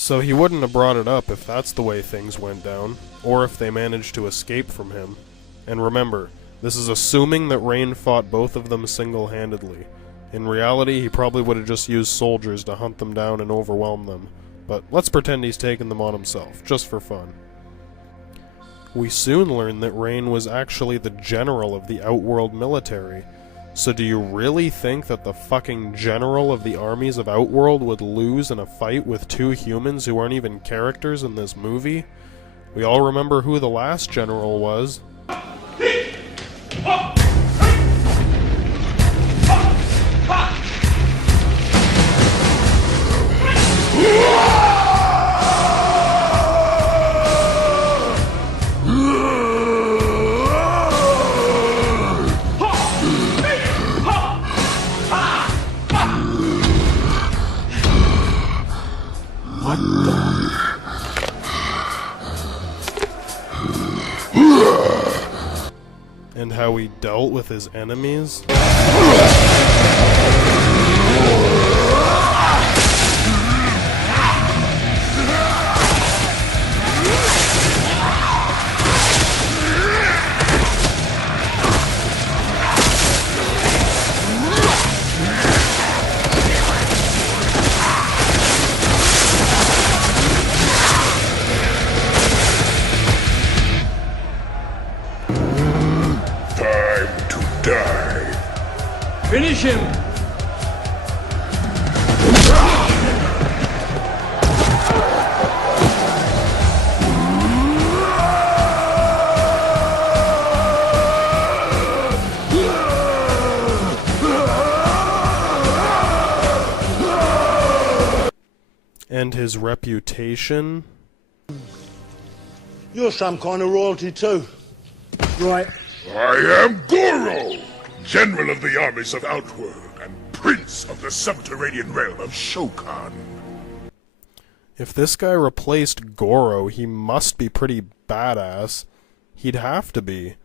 So he wouldn't have brought it up if that's the way things went down, or if they managed to escape from him. And remember, this is assuming that Rayden fought both of them single-handedly. In reality, he probably would have just used soldiers to hunt them down and overwhelm them. But let's pretend he's taken them on himself, just for fun. We soon learn that Rayden was actually the general of the Outworld military. So do you really think that the fucking general of the armies of Outworld would lose in a fight with two humans who aren't even characters in this movie? We all remember who the last general was. And how he dealt with his enemies. Finish him! And his reputation. You're some kind of royalty too. Right. I am Goro, General of the armies of Outworld and Prince of the subterranean realm of Shokan. If this guy replaced Goro, he must be pretty badass. He'd have to be.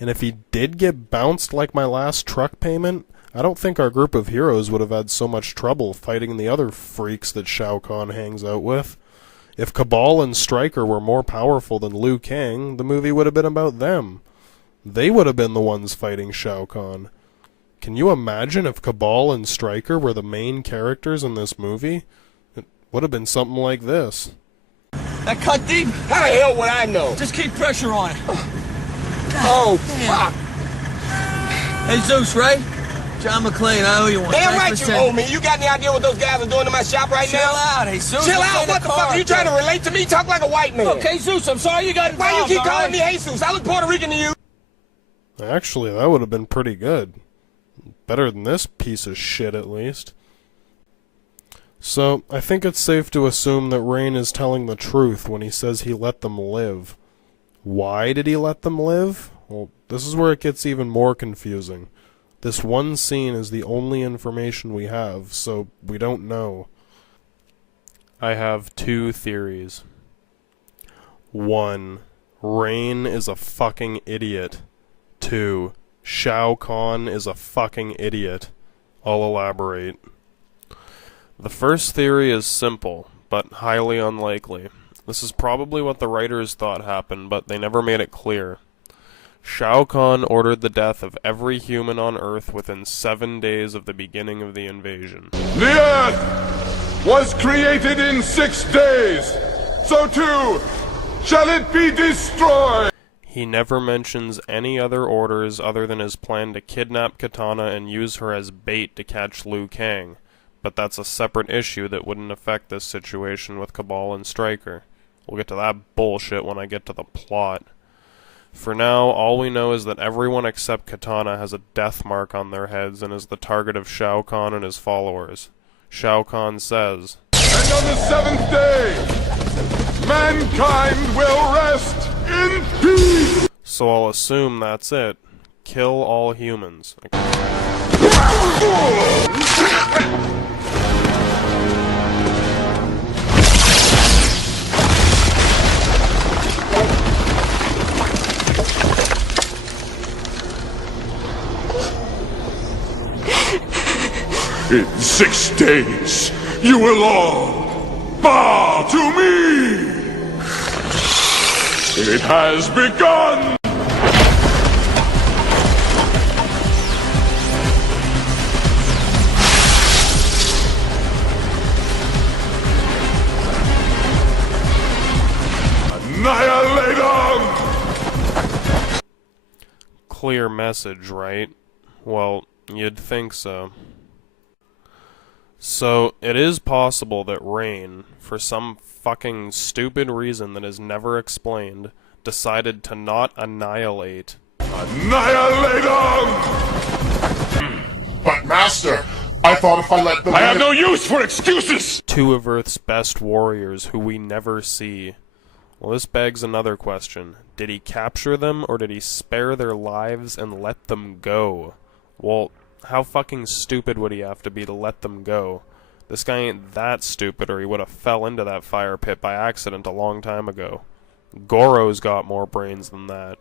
And if he did get bounced like my last truck payment, I don't think our group of heroes would have had so much trouble fighting the other freaks that Shao Kahn hangs out with. If Cabal and Stryker were more powerful than Liu Kang, the movie would have been about them. They would have been the ones fighting Shao Kahn. Can you imagine if Cabal and Stryker were the main characters in this movie? It would have been something like this. That cut deep? How the hell would I know? Just keep pressure on it. Oh, fuck. Hey, Zeus, right? John McClane, I owe you one. Damn right you owe me. You got any idea what those guys are doing in my shop right Chill now? out, hey, Zeus. Chill out? What the fuck? Are you trying to relate to me? Talk like a white man. Okay, Zeus, I'm sorry you got involved. Why you keep calling right? me Jesus? I look Puerto Rican to you. Actually, that would have been pretty good. Better than this piece of shit, at least. So, I think it's safe to assume that Rayden is telling the truth when he says he let them live. Why did he let them live? Well, this is where it gets even more confusing. This one scene is the only information we have, so we don't know. I have two theories. 1. Rayden is a fucking idiot. 2. Shao Kahn is a fucking idiot. I'll elaborate. The first theory is simple, but highly unlikely. This is probably what the writers thought happened, but they never made it clear. Shao Kahn ordered the death of every human on Earth within 7 days of the beginning of the invasion. The Earth was created in 6 days, so too shall it be destroyed! He never mentions any other orders other than his plan to kidnap Katana and use her as bait to catch Liu Kang, but that's a separate issue that wouldn't affect this situation with Cabal and Stryker. We'll get to that bullshit when I get to the plot. For now, all we know is that everyone except Katana has a death mark on their heads and is the target of Shao Kahn and his followers. Shao Kahn says, And on the 7th day, mankind will rest in peace! So I'll assume that's it. Kill all humans. In 6 days, you will all bow to me! It has begun! Annihilate 'em! Clear message, right? Well, you'd think so. So, it is possible that Rain, for some fucking stupid reason that is never explained, decided to not annihilate. Annihilate 'em! But Master, I thought if I let them I have no use for excuses! Two of Earth's best warriors who we never see. Well, this begs another question. Did he capture them, or did he spare their lives and let them go? Well, how fucking stupid would he have to be to let them go? This guy ain't that stupid, or he would have fell into that fire pit by accident a long time ago. Goro's got more brains than that.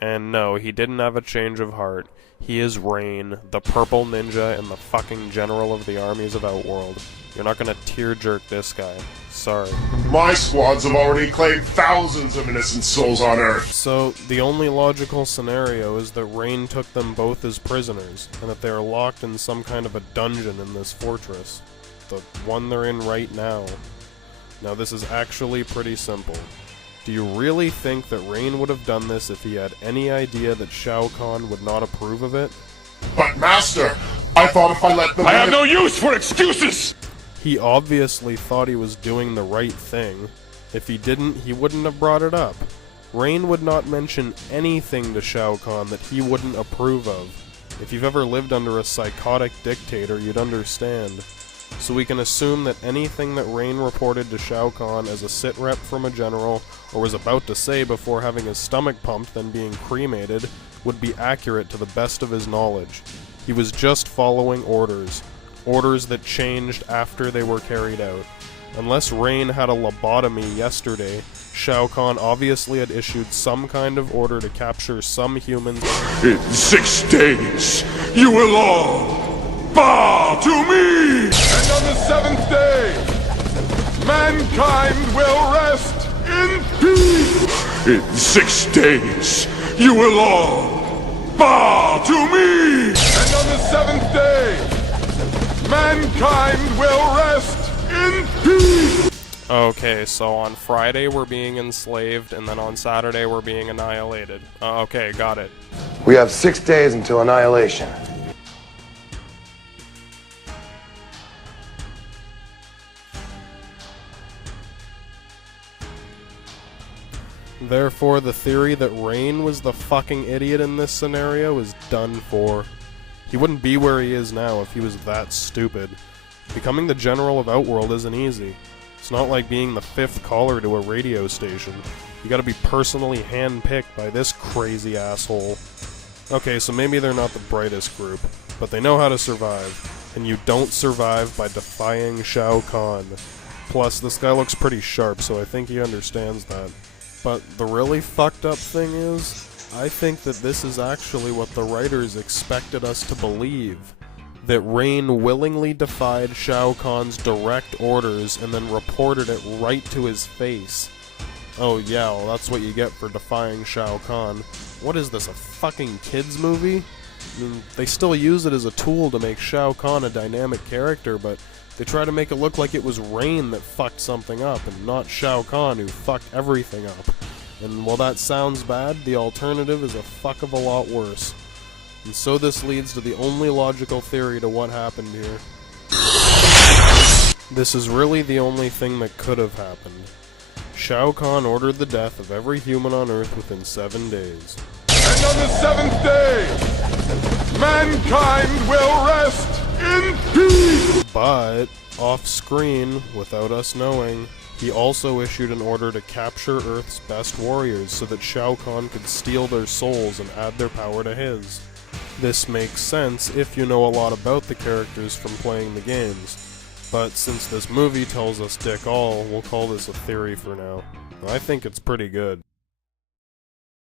And no, he didn't have a change of heart. He is Rain, the purple ninja and the fucking general of the armies of Outworld. You're not gonna tear-jerk this guy. Sorry. My squads have already claimed thousands of innocent souls on Earth. So, the only logical scenario is that Rain took them both as prisoners, and that they are locked in some kind of a dungeon in this fortress. The one they're in right now. Now, this is actually pretty simple. Do you really think that Rain would have done this if he had any idea that Shao Kahn would not approve of it? But Master, I thought if I let them I have no use for excuses! He obviously thought he was doing the right thing. If he didn't, he wouldn't have brought it up. Rain would not mention anything to Shao Kahn that he wouldn't approve of. If you've ever lived under a psychotic dictator, you'd understand. So we can assume that anything that Rain reported to Shao Kahn as a sit-rep from a general, or was about to say before having his stomach pumped then being cremated, would be accurate to the best of his knowledge. He was just following orders. Orders that changed after they were carried out. Unless Rain had a lobotomy yesterday, Shao Kahn obviously had issued some kind of order to capture some humans. In 6 days, you will all bow to me! And on the 7th day, mankind will rest in peace! In 6 days, you will all bow to me! And on the 7th day, mankind will rest in peace! Okay, so on Friday we're being enslaved, and then on Saturday we're being annihilated. Okay, got it. We have 6 days until annihilation. Therefore, the theory that Rain was the fucking idiot in this scenario is done for. He wouldn't be where he is now if he was that stupid. Becoming the general of Outworld isn't easy. It's not like being the 5th caller to a radio station. You gotta be personally handpicked by this crazy asshole. Okay, so maybe they're not the brightest group, but they know how to survive. And you don't survive by defying Shao Kahn. Plus, this guy looks pretty sharp, so I think he understands that. But the really fucked up thing is, I think that this is actually what the writers expected us to believe. That Rain willingly defied Shao Kahn's direct orders and then reported it right to his face. Oh yeah, well that's what you get for defying Shao Kahn. What is this, a fucking kids movie? I mean, they still use it as a tool to make Shao Kahn a dynamic character, but they try to make it look like it was Rain that fucked something up, and not Shao Kahn who fucked everything up. And while that sounds bad, the alternative is a fuck of a lot worse. And so this leads to the only logical theory to what happened here. This is really the only thing that could have happened. Shao Kahn ordered the death of every human on Earth within 7 days. And on the 7th day, mankind will rest in peace! But, off-screen, without us knowing, he also issued an order to capture Earth's best warriors so that Shao Kahn could steal their souls and add their power to his. This makes sense if you know a lot about the characters from playing the games. But since this movie tells us dick all, we'll call this a theory for now. I think it's pretty good.